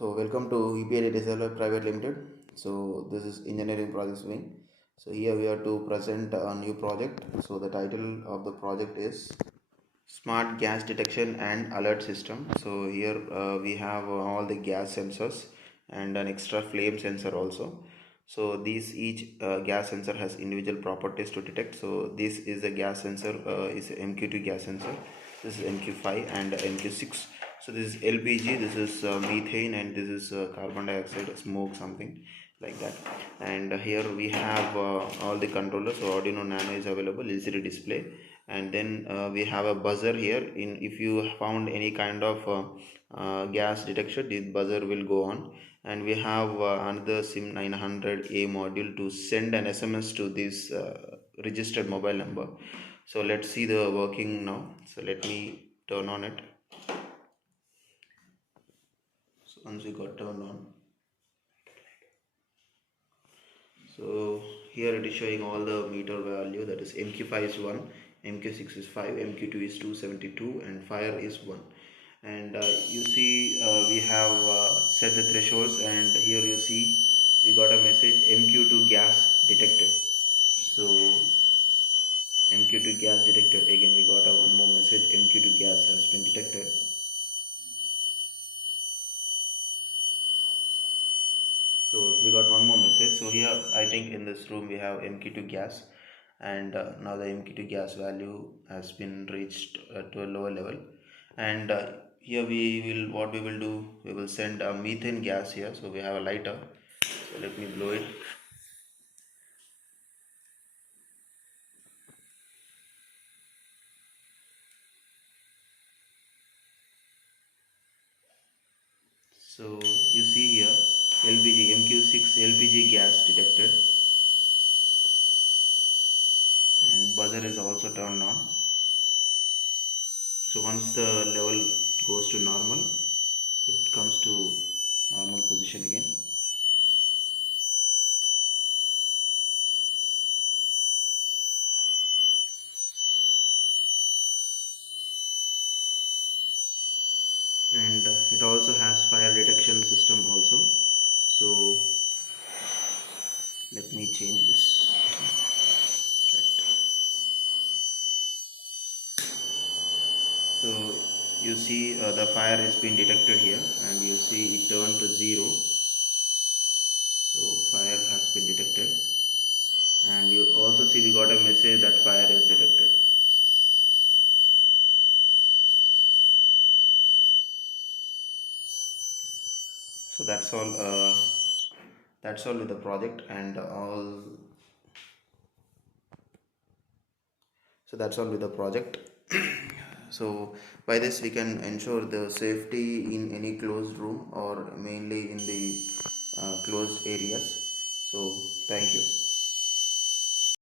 So welcome to EPIT Developer Private Limited. So this is engineering projects wing. So here we are to present a new project. So the title of the project is Smart Gas Detection and Alert System. So here we have all the gas sensors and an extra flame sensor also. So these each gas sensor has individual properties to detect. So this is a gas sensor, is a MQ2 gas sensor. This is MQ5 and MQ6. So this is LPG, this is methane, and this is carbon dioxide, smoke, something like that. And here we have all the controllers. So Arduino Nano is available, LCD display, and then we have a buzzer here. In if you found any kind of gas detection, the buzzer will go on. And we have another SIM 900A module to send an SMS to this registered mobile number. So let's see the working now. So let me turn on it. So once we got turned on, so here it is showing all the meter value, that is MQ5 is 1, MQ6 is 5, MQ2 is 272, and fire is 1. And you see we have set the thresholds, and here you see we got a message MQ2 gas detected. So MQ2 gas detected, again we got a one more message, MQ2 gas has been detected. So we got one more message. So here I think in this room we have MQ2 gas, and now the MQ2 gas value has been reached to a lower level. And here what we will do, we will send a methane gas here. So we have a lighter. So let me blow it. So you see here LPG MQ6 LPG gas detected, and buzzer is also turned on. So once the level goes to normal, it comes to normal position again. And it also has fire detection system also. So let me change this. Right. So you see the fire has been detected here, and you see it turned to 0. So fire has been detected, and you also see we got a message that fire is detected. So that's all. That's all with the project, and all. So that's all with the project. So by this we can ensure the safety in any closed room, or mainly in the closed areas. So thank you.